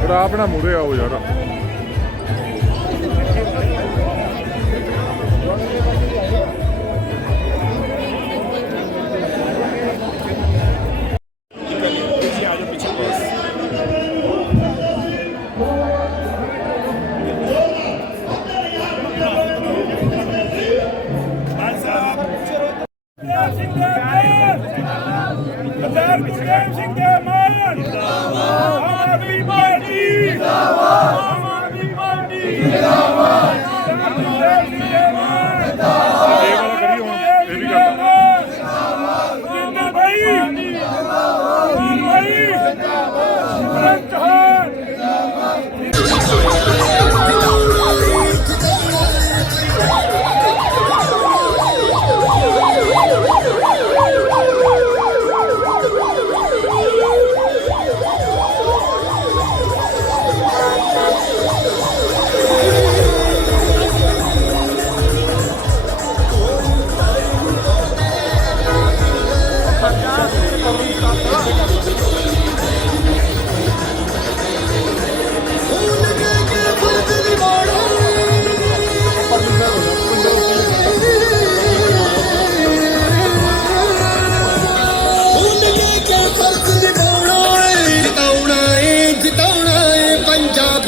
ਫਿਰ ਆਪਣਾ ਮੂਰੇ ਆਓ ਯਾਰ।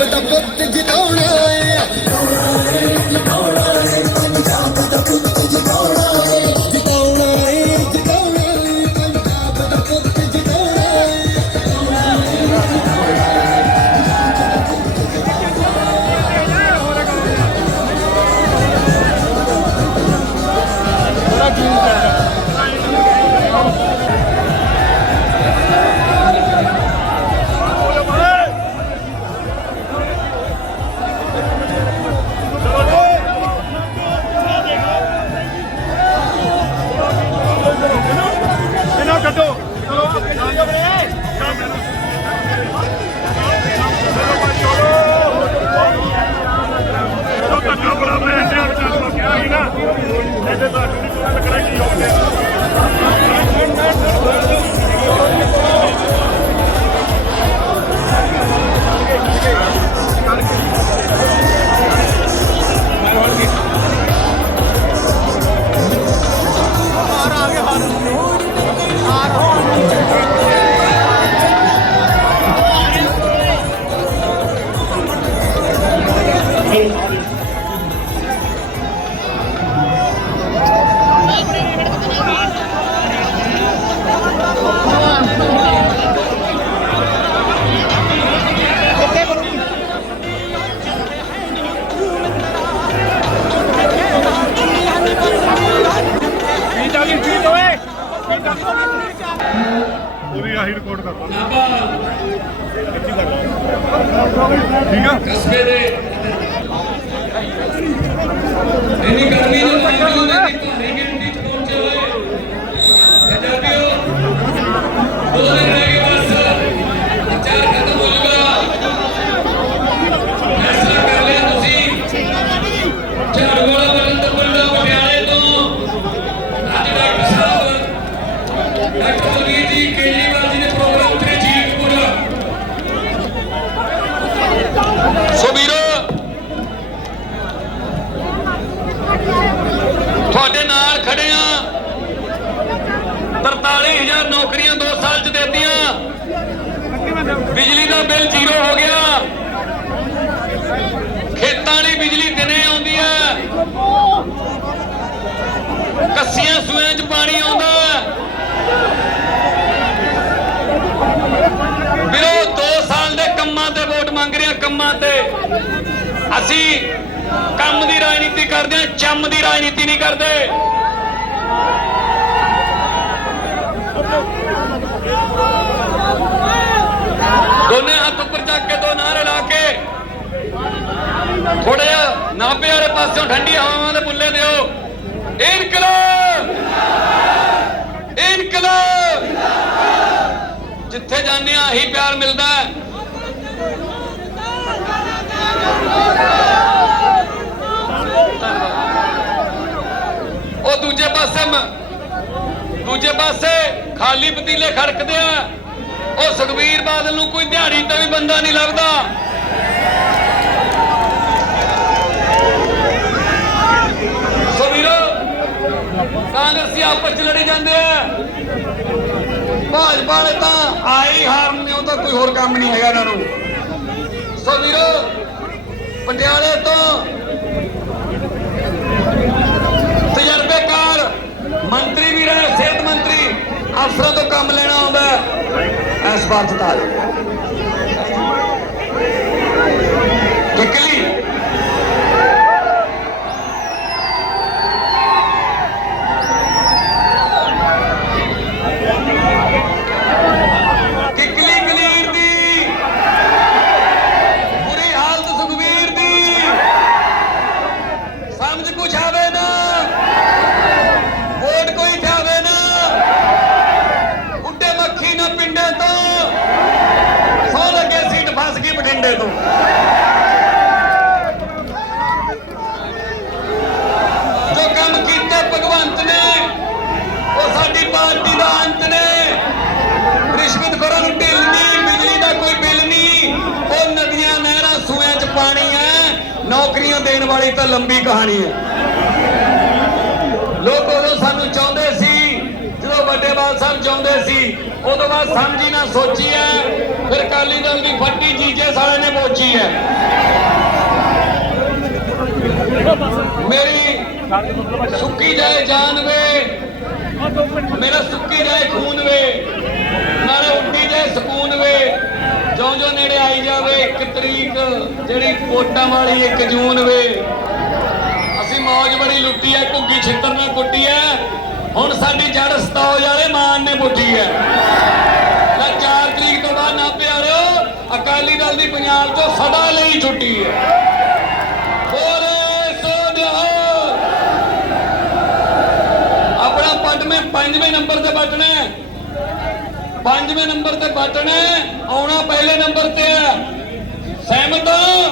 ਪੰਜਾਬ ਦਾ ਪੁੱਤ ਜਿਤਾਉਣਾ ਏ ਜਿਤਾਉਣਾ ਏ ਜਿਤਾਉਣਾ ਏ ਚਲੋ ਧੱਕਾ ਬੜਾ ਮੈਂ ਇੱਥੇ ਚੱਲ ਗਿਆ ਸੀ ਨਾ। ਇਹਦੇ ਤਾਂ ਨਹੀਂ ਪਤਾ ਲੱਗਣਾ ਕੀ ਹੋ ਰਿਕਾਰਡ ਕਰ ਠੀਕ ਆ? ਕਸਬੇ ਦੇ। ਇੰਨੀ ਗਰਮੀ ਦੇ ਬਾਵਜੂਦ ਇੰਨੀ ਭਾਰੀ ਗਿਣਤੀ ਚ ਪਹੁੰਚੇ ਹੋਏ ਪੰਜਾਬੀਓ ਦੋ ਦਿਨ ਰਹਿ ਗਏ ਬਸ ਪ੍ਰਚਾਰ ਖਤਮ ਹੋ ਜਾਊਗਾ ਫੈਸਲਾ ਕਰ ਲਿਆ ਤੁਸੀਂ ਝਾੜੂ ਵਾਲਾ ਬਟਨ ਦਬਣਾ ਪਟਿਆਲੇ ਤੋਂ ਅੱਜ ਡਾਕਟਰ ਸਾਹਿਬ ਡਾਕਟਰ ਬਲਵੀਰ ਜੀ ਕੇਜਰੀਵਾਲ ਜੀ ਦੇ ਪ੍ਰੋਗਰਾਮ ਤੇ ਜੀਤਪੁਰ ਸੋ ਵੀਰੋ ਤੁਹਾਡੇ ਨਾਲ ਖੜੇ ਆ 43000 ਨੌਕਰੀਆਂ 2 ਸਾਲ ਚ ਦੇਤੀਆਂ। ਬਿਜਲੀ ਦਾ ਬਿੱਲ ਜ਼ੀਰੋ ਹੋ ਗਿਆ। ਖੇਤਾਂ ਲਈ ਬਿਜਲੀ ਦਿਨੇ ਆਉਂਦੀ ਹੈ। ਕੱਸੀਆਂ ਸੂਆਂ 'ਚ ਪਾਣੀ ਆਉਂਦਾ ਵੀਰੋ 2 ਸਾਲ ਦੇ ਕੰਮਾਂ ਤੇ ਵੋਟ ਮੰਗ ਰਹੇ ਕੰਮਾਂ ਤੇ। ਅਸੀਂ ਕੰਮ ਦੀ ਰਾਜਨੀਤੀ ਕਰਦੇ ਆ ਚੰਮ ਦੀ ਰਾਜਨੀਤੀ ਨਹੀਂ ਕਰਦੇ। ਦੋਨੇ ਹੱਥ ਉੱਪਰ ਚੱਕ ਕੇ, ਦੋ ਨਾਰੇ ਲਾ ਕੇ। ਥੋੜਾ ਜਿਹਾ ਨਾਭੇ ਵਾਲੇ ਪਾਸਿਓਂ ਠੰਡੀ ਹਵਾਵਾਂ ਦੇ ਬੁੱਲੇ ਦਿਓ। ਇਨਕਲਾਬ! ਇਨਕਲਾਬ! ਜਿੱਥੇ ਜਾਂਦੇ ਆ ਹੀ ਪਿਆਰ ਮਿਲਦਾ ਹੈ। ਉਹ ਦੂਜੇ ਪਾਸੇ ਦੂਜੇ ਪਾਸੇ ਖਾਲੀ ਪਤੀਲੇ ਖੜਕਦੇ ਆ। ਉਹ ਸੁਖਬੀਰ ਬਾਦਲ ਨੂੰ ਕੋਈ ਦਿਹਾੜੀ ਤੇ ਵੀ ਬੰਦਾ ਨਹੀਂ ਲੱਭਦਾ ਸੋ ਵੀਰੋ, ਕਾਂਗਰਸੀ ਆਪਸ ਚ ਲੜੇ ਜਾਂਦੇ ਆ। ਭਾਜਪਾ ਵਾਲੇ ਤਾਂ ਆਏ ਹੀ ਹਾਰਨ ਨੇ, ਉਹ ਤਾਂ ਕੋਈ ਹੋਰ ਕੰਮ ਨਹੀਂ ਹੈਗਾ ਇਹਨਾਂ ਨੂੰ। ਸੋ ਵੀਰੋ, ਪਟਿਆਲੇ ਤੋਂ ਤਜਰਬੇਕਾਰ ਮੰਤਰੀ ਵੀ ਰਹੇ ਸਿਹਤ ਮੰਤਰੀ ਅਫਸਰਾਂ ਤੋਂ ਕੰਮ ਲੈਣਾ ਆਉਂਦਾ ਇਸ ਬਾਤ ਦਾ ਕਿਕਲੀ ਕਿਕਲੀ ਕਲੀਰ ਦੀ ਬੁਰੀ ਹਾਲਤ ਸੁਖਵੀਰ ਦੀ ਸਮਝ ਕੁਛ ਆਵੇ ਨਾ ਵੋਟ ਕੋਈ ਜਾਵੇ ਨਾ ਉੱਡੇ ਮੱਖੀ ਨਾ ਪਿੰਡੇ ਤੋਂ ਸੌ ਲੱਗੇ ਸੀਟ ਫਸ ਗਈ ਬਠਿੰਡੇ ਤੋਂ। ਜੋ ਕੰਮ ਕੀਤਾ ਭਗਵੰਤ ਨੇ, ਉਹ ਸਾਡੀ ਪਾਰਟੀ ਦਾ ਅੰਤ ਨੇ। ਰਿਸ਼ਵਤਖੋਰਾਂ ਨੂੰ ਢਿੱਲ ਨਹੀਂ, ਬਿਜਲੀ ਦਾ ਕੋਈ ਬਿੱਲ ਨਹੀਂ। ਉਹ ਨਦੀਆਂ ਨਹਿਰਾਂ ਸੂਆਂ 'ਚ ਪਾਣੀ ਹੈ, ਨੌਕਰੀਆਂ ਦੇਣ ਵਾਲੀ ਤਾਂ ਲੰਬੀ ਕਹਾਣੀ ਹੈ। ਲੋਕ ਉਦੋਂ ਸਾਨੂੰ ਚਾਹੁੰਦੇ ਵੱਡੇ ਬਾਲ ਸਾਹਿਬ ਚਾਹੁੰਦੇ ਸੀ। ਉਦੋਂ ਬਾਅਦ ਸਮਝੀ ਨਾ ਸੋਚੀ ਹੈ ਫਿਰ ਕਾਲੀ ਦਲ ਦੀ ਫੱਟੀ ਜੀਜੇ ਸਾਲੇ ਨੇ ਮੋਚੀ ਹੈ ਮੇਰੀ ਸੁੱਕੀ ਜਾਏ ਜਾਨ ਵੇ, ਮੇਰਾ ਸੁੱਕੀ ਜਾਏ ਖੂਨ ਵੇ, ਨਾਲੇ ਉੱਡੀ ਜਾਏ ਸਕੂਨ ਵੇ। ਜਿਉਂ ਜਿਉਂ ਨੇੜੇ ਆਈ ਜਾਵੇ, ਇੱਕ ਤਰੀਕ ਜਿਹੜੀ ਵੋਟਾਂ ਵਾਲੀ 1 ਜੂਨ ਵੇ। ਅਸੀਂ ਮੌਜ ਬੜੀ ਲੁੱਟੀ ਐ, ਘੁੱਗੀ ਛਿੱਤਰ ਨੇ ਕੁੱਟੀ ਐ। ਹੁਣ ਸਾਡੀ ਜੜ ਸਤੌਜ ਵਾਲੇ ਮਾਨ ਨੇ ਬੁੱਢੀ ਹੈ। ਤਾਂ 4 ਤਰੀਕ ਤੋਂ ਬਾਅਦ ਨਾ ਪਿਆਰਿਓ, ਅਕਾਲੀ ਦਲ ਦੀ ਪੰਜਾਬ ਚੋਂ ਸਦਾ ਲਈ ਛੁੱਟੀ ਹੈ। ਬੋਲੇ ਸੋ ਨਿਹਾਲ ਆਪਣਾ ਪੰਜਵੇਂ ਪੰਜਵੇਂ ਨੰਬਰ ਤੇ ਬਟਨਾ ਪੰਜਵੇਂ ਨੰਬਰ ਤੇ ਬਟਨਾ ਆਉਣਾ ਪਹਿਲੇ ਨੰਬਰ ਤੇ ਹੈ। ਸਹਿਮਤ ਹੋ?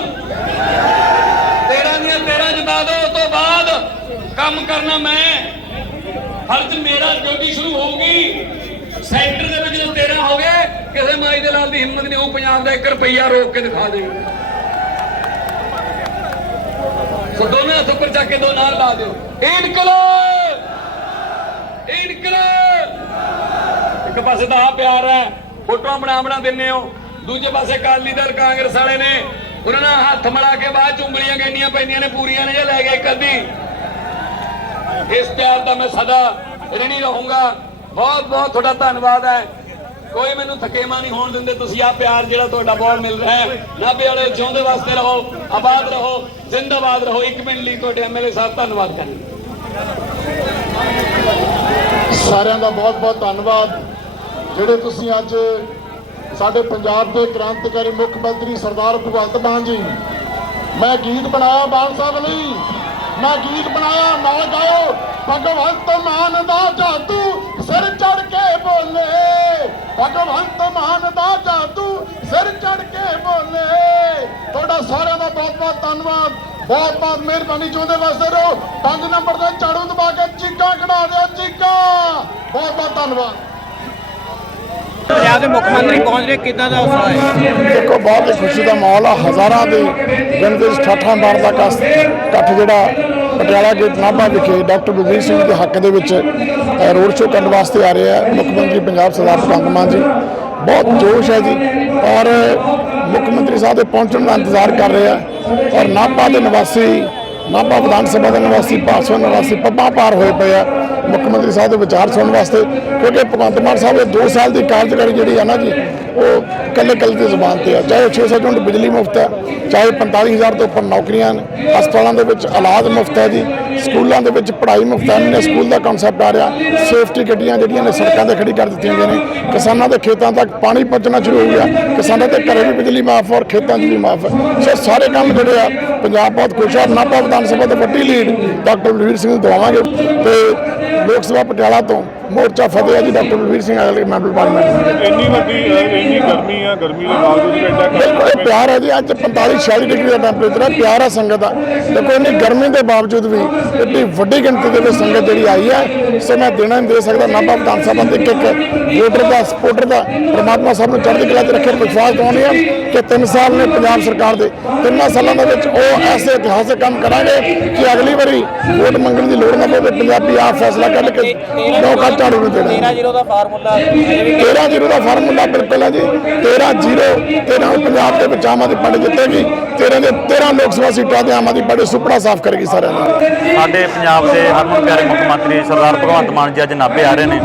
13 ਦੀਆਂ 13 ਜਿਤਾ ਦੋ ਉਸ ਤੋਂ ਬਾਅਦ ਕੰਮ ਕਰਨਾ ਮੈਂ। ਫਰਜ਼ ਮੇਰਾ ਡਿਊਟੀ ਸ਼ੁਰੂ ਹੋਊਗੀ। ਸੈਂਟਰ ਦੇ ਵਿੱਚ ਜਦੋਂ 13 ਹੋ ਗਏ ਕਿਸੇ ਮਾਈ ਦੇ ਲਾਲ ਦੀ ਹਿੰਮਤ ਨਹੀਂ ਹੋਊ ਪੰਜਾਬ ਦਾ 1 ਰੁਪਈਆ ਰੋਕ ਕੇ ਦਿਖਾ ਦੇ। ਸੋ ਦੋਨੇ ਹੱਥ ਉੱਪਰ ਚੱਕ ਕੇ ਦੋ ਨਾਲ ਲਾ ਦਿਓ। ਇਨਕਲਾਬ! ਇਨਕਲਾਬ! ਇੱਕ ਪਾਸੇ ਤਾਂ ਆ ਪਿਆਰ ਹੈ, ਫੋਟੋਆਂ ਬਣਾ ਬਣਾ ਦਿੰਨੇ ਹੋ। ਦੂਜੇ ਪਾਸੇ ਅਕਾਲੀ ਦਲ, ਕਾਂਗਰਸ ਵਾਲੇ ਨੇ, ਉਹਨਾਂ ਨਾਲ ਹੱਥ ਮਿਲਾ ਕੇ ਬਾਅਦ ਚ ਉਂਗਲੀਆਂ ਗੈਂਡੀਆਂ ਪੈਂਦੀਆਂ ਨੇ, ਪੂਰੀਆਂ ਨੇ ਜੇ ਲੈ ਗਏ ਇੱਕ ਅੱਧੀ। ਇਸ ਪਿਆਰ ਦਾ ਮੈਂ ਸਦਾ ਰਿਣੀ ਰਹੂੰਗਾ। ਬਹੁਤ ਬਹੁਤ ਤੁਹਾਡਾ ਧੰਨਵਾਦ ਹੈ। ਕੋਈ ਮੈਨੂੰ ਥਕੇਮਾ ਨਹੀਂ ਹੋਣ ਦਿੰਦੇ, ਤੁਸੀਂ ਆ ਪਿਆਰ ਜਿਹੜਾ ਤੁਹਾਡਾ ਬਹੁਤ ਮਿਲ ਰਿਹਾ ਹੈ। ਨਾਭੇ ਵਾਲੇ, ਜਿਉਂਦੇ ਵਾਸਤੇ ਰਹੋ, ਆਬਾਦ ਰਹੋ, ਜ਼ਿੰਦਾਬਾਦ ਰਹੋ। ਇੱਕ ਮਿੰਟ ਲਈ ਤੁਹਾਡੇ ਐਮਐਲਏ ਸਾਹਿਬ ਧੰਨਵਾਦ ਕਰਨੀ। ਸਾਰਿਆਂ ਦਾ ਬਹੁਤ-ਬਹੁਤ ਧੰਨਵਾਦ। ਜਿਹੜੇ ਤੁਸੀਂ ਅੱਜ ਸਾਡੇ ਪੰਜਾਬ ਦੇ ਕ੍ਰਾਂਤੀਕਾਰੀ ਮੁੱਖ ਮੰਤਰੀ ਸਰਦਾਰ ਭਗਵੰਤ ਮਾਨ ਜੀ, ਮੈਂ ਗੀਤ ਬਣਾਇਆ ਬਾਲ ਸਾਹਿਬ ਲਈ। ਮੈਂ ਗੀਤ ਬਣਾਇਆ, ਨਾਲ ਗਾਇਓ ਭਗਵੰਤ ਮਾਨ ਦਾ ਜਾਦੂ, ਸਿਰ ਚੜ ਕੇ ਬੋਲੇ। ਭਗਵੰਤ ਮਾਨ ਦਾ ਜਾਦੂ, ਸਿਰ ਚੜ ਕੇ ਬੋਲੇ। ਤੁਹਾਡਾ ਸਾਰਿਆਂ ਦਾ ਬਹੁਤ-ਬਹੁਤ ਧੰਨਵਾਦ। ਬਹੁਤ-ਬਹੁਤ ਮਿਹਰਬਾਨੀ ਚਾਹੁੰਦੇ ਵਾਸਤੇ ਰਹੋ। ਪੰਜ ਨੰਬਰ ਤੇ ਝਾੜੂ ਦਬਾ ਕੇ ਚੀਕਾਂ ਕਢਾ ਦਿਓ, ਚੀਕਾਂ। ਬਹੁਤ-ਬਹੁਤ ਧੰਨਵਾਦ। ਪੰਜਾਬ ਦੇ ਮੁੱਖ ਮੰਤਰੀ ਪਹੁੰਚ ਰਹੇ ਕਿੱਦਾਂ ਦਾ ਉਤਸ਼ਾਹ ਹੈ? ਦੇਖੋ ਬਹੁਤ ਹੀ ਖੁਸ਼ੀ ਦਾ ਮਾਹੌਲ ਆ। ਹਜ਼ਾਰਾਂ ਦੇ ਗਿਣਤੀ ਵਿੱਚ ਠਾਠਾਂ ਬਾੜ ਦਾ ਕਸ ਇਕੱਠ ਜਿਹੜਾ ਪਟਿਆਲਾ ਗੇਟ ਨਾਭਾ ਵਿਖੇ ਡਾਕਟਰ ਬਲਬੀਰ ਸਿੰਘ ਦੇ ਹੱਕ ਦੇ ਵਿੱਚ ਅ, ਰੋਡ ਸ਼ੋਅ ਕਰਨ ਵਾਸਤੇ ਆ ਰਹੇ ਆ ਮੁੱਖ ਮੰਤਰੀ ਪੰਜਾਬ ਸਰਦਾਰ ਭਗਵੰਤ ਮਾਨ ਜੀ। ਬਹੁਤ ਜੋਸ਼ ਹੈ ਜੀ ਔਰ ਮੁੱਖ ਮੰਤਰੀ ਸਾਹਿਬ ਦੇ ਪਹੁੰਚਣ ਦਾ ਇੰਤਜ਼ਾਰ ਕਰ ਰਹੇ ਆ ਔਰ ਨਾਭਾ ਦੇ ਨਿਵਾਸੀ ਨਾਭਾ ਵਿਧਾਨ ਸਭਾ ਦੇ ਨਿਵਾਸੀ ਭਾਸਵਾ ਨਿਵਾਸੀ ਪੱਬਾਂ ਪਾਰ ਹੋਏ ਪਏ ਆ। ਮੁੱਖ ਮੰਤਰੀ ਸਾਹਿਬ ਦੇ ਵਿਚਾਰ ਸੁਣਨ ਵਾਸਤੇ, ਕਿਉਂਕਿ ਭਗਵੰਤ ਮਾਨ ਸਾਹਿਬ ਦੇ 2 ਸਾਲ ਦੀ ਕਾਰਜਕਾਰੀ ਜਿਹੜੀ ਆ ਨਾ ਜੀ, ਉਹ ਕੱਲੇ ਕੱਲੇ ਦੀ ਜ਼ੁਬਾਨ ਤੇ ਆ। ਚਾਹੇ ਉਹ 600 ਯੂਨਿਟ ਬਿਜਲੀ ਮੁਫਤ ਹੈ ਚਾਹੇ 45000 ਤੋਂ ਉੱਪਰ ਨੌਕਰੀਆਂ ਨੇ ਹਸਪਤਾਲਾਂ ਦੇ ਵਿੱਚ ਇਲਾਜ ਮੁਫਤ ਹੈ ਜੀ, ਸਕੂਲਾਂ ਦੇ ਵਿੱਚ ਪੜ੍ਹਾਈ ਮੁਫਤ ਹੈ ਨੇ ਸਕੂਲ ਦਾ ਕਨਸੈਪਟ ਆ ਰਿਹਾ। ਸੇਫਟੀ ਗੱਡੀਆਂ ਜਿਹੜੀਆਂ ਨੇ ਸੜਕਾਂ ਤੇ ਖੜੀ ਕਰ ਦਿੱਤੀਆਂ ਗਈਆਂ ਨੇ। ਕਿਸਾਨਾਂ ਦੇ ਖੇਤਾਂ ਤੱਕ ਪਾਣੀ ਪਹੁੰਚਣਾ ਸ਼ੁਰੂ ਹੋ ਗਿਆ। ਕਿਸਾਨਾਂ ਦੇ ਘਰੇ ਵੀ ਬਿਜਲੀ ਮਾਫ ਔਰ ਖੇਤਾਂ 'ਚ ਵੀ ਮਾਫ ਹੈ ਸੋ ਸਾਰੇ ਕੰਮ ਜਿਹੜੇ ਆ, ਪੰਜਾਬ ਬਹੁਤ ਖੁਸ਼ ਆ। ਨਾਭਾ ਵਿਧਾਨ ਸਭਾ ਤੋਂ ਵੱਡੀ ਲੀਡ ਡਾਕਟਰ ਬਲਵੀਰ ਸਿੰਘ ਨੂੰ ਦਵਾਵਾਂਗੇ। ਤੇ ਲੋਕ ਸਭਾ ਪਟਿਆਲਾ ਤੋਂ। ਮੋਰਚਾ ਫਤਿਹ ਜੀ ਡਾਕਟਰ ਬਲਵੀਰ ਸਿੰਘ ਆਗਲ ਮੈਂਬਰ ਪਾਰਲੀਮੈਂਟ ਇੰਨੀ ਵੱਡੀ ਇੰਨੀ ਗਰਮੀ ਆ ਗਰਮੀ ਦੇ ਬਾਵਜੂਦ ਵੀ ਐਡਾ ਬਿਲਕੁਲ ਇਹ ਪਿਆਰ ਹੈ ਜੀ ਅੱਜ 45 46 ਡਿਗਰੀ ਦਾ ਟੈਂਪਰੇਚਰ ਹੈ ਪਿਆਰ ਹੈ ਸੰਗਤ ਦਾ। ਦੇਖੋ ਇੰਨੀ ਗਰਮੀ ਦੇ ਬਾਵਜੂਦ ਵੀ ਇੱਡੀ ਵੱਡੀ ਗਿਣਤੀ ਦੇ ਵਿੱਚ ਸੰਗਤ ਜਿਹੜੀ ਆਈ ਹੈ ਸੋ ਮੈਂ ਦੇਣਾ ਨਹੀਂ ਦੇ ਸਕਦਾ ਨਾਭਾ ਵਿਧਾਨ ਸਭਾ ਦੇ ਇੱਕ ਇੱਕ ਵੋਟਰ ਦਾ ਸਪੋਰਟਰ ਦਾ ਪ੍ਰਮਾਤਮਾ ਸਭ ਨੂੰ ਚੜ੍ਹਦੀ ਕਲਾ 'ਚ ਰੱਖੇ ਵਿਸ਼ਵਾਸ ਦਿਵਾਉਂਦੇ ਹਾਂ ਕਿ 3 ਸਾਲ ਨੇ ਪੰਜਾਬ ਸਰਕਾਰ ਦੇ। ਤਿੰਨਾਂ ਸਾਲਾਂ ਦੇ ਵਿੱਚ ਉਹ ਐਸੇ ਇਤਿਹਾਸਕ ਕੰਮ ਕਰਾਂਗੇ ਕਿ ਅਗਲੀ ਵਾਰੀ ਵੋਟ ਮੰਗਣ ਦੀ ਲੋੜ ਨਾ ਪਵੇ ਪੰਜਾਬੀ ਆਪ ਫੈਸਲਾ ਕਰ ਕੇ ਲੋਕਾਂ ਝਾੜੂ ਨੂੰ ਦੇਣਾ। 13 ਜ਼ੀਰੋ ਦਾ ਫਾਰਮੂਲਾ ਹਜੇ ਵੀ 13 ਜ਼ੀਰੋ ਦਾ ਫਾਰਮੂਲਾ ਬਿਲਕੁਲ ਹੈ ਜੀ। 13 ਜ਼ੀਰੋ 13 ਪੰਜਾਬ ਦੇ ਵਿੱਚ ਆਮ ਆਦਮੀ ਪਾਰਟੀ ਜਿੱਤੇਗੀ। 13 ਦੇ 13 ਲੋਕ ਸਭਾ ਸੀਟਾਂ ਤੇ ਆਮ ਆਦਮੀ ਪਾਰਟੀ ਸੁਪਨਾ ਸਾਫ਼ ਕਰੇਗੀ ਸਾਰਿਆਂ ਦਾ ਸਾਡੇ ਪੰਜਾਬ ਦੇ ਹਰਮਨ ਪਿਆਰੇ ਮੁੱਖ ਮੰਤਰੀ ਸਰਦਾਰ ਭਗਵੰਤ ਮਾਨ ਜੀ ਅੱਜ ਨਾਭੇ ਆ ਰਹੇ ਨੇ।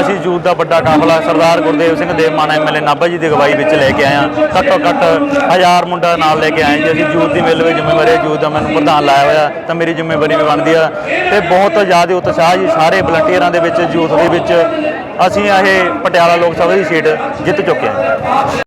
ਅਸੀਂ ਯੂਥ ਦਾ ਵੱਡਾ ਕਾਫਲਾ ਸਰਦਾਰ ਗੁਰਦੇਵ ਸਿੰਘ ਦੇਵ ਮਾਨ ਐਮਐਲਏ ਨਾਭਾ ਜੀ ਦੀ ਅਗਵਾਈ ਵਿੱਚ ਲੈ ਕੇ ਆਏ ਹਾਂ। ਘੱਟੋ ਘੱਟ ਹਜ਼ਾਰ ਮੁੰਡਾ ਨਾਲ ਲੈ ਕੇ ਆਏ ਜੀ। ਅਸੀਂ ਯੂਥ ਦੀ ਮਿਲ ਵਿੱਚ ਜ਼ਿੰਮੇਵਾਰੀ ਯੂਥ ਦਾ ਮੈਨੂੰ ਪ੍ਰਧਾਨ ਲਾਇਆ ਹੋਇਆ ਤਾਂ ਮੇਰੀ ਜ਼ਿੰਮੇਵਾਰੀ ਵੀ ਬਣਦੀ ਆ। ਤੇ ਬਹੁਤ ਜ਼ਿਆਦਾ ਉਤਸ਼ਾਹ ਜੀ ਸਾਰੇ ਵਲੰਟੀਅਰਾਂ ਦੇ ਵਿੱਚ ਯੂਥ ਦੇ ਵਿੱਚ ਅਸੀਂ ਇਹ ਪਟਿਆਲਾ ਲੋਕ ਸਭਾ ਦੀ ਸੀਟ ਜਿੱਤ ਚੁੱਕੇ ਹਾਂ।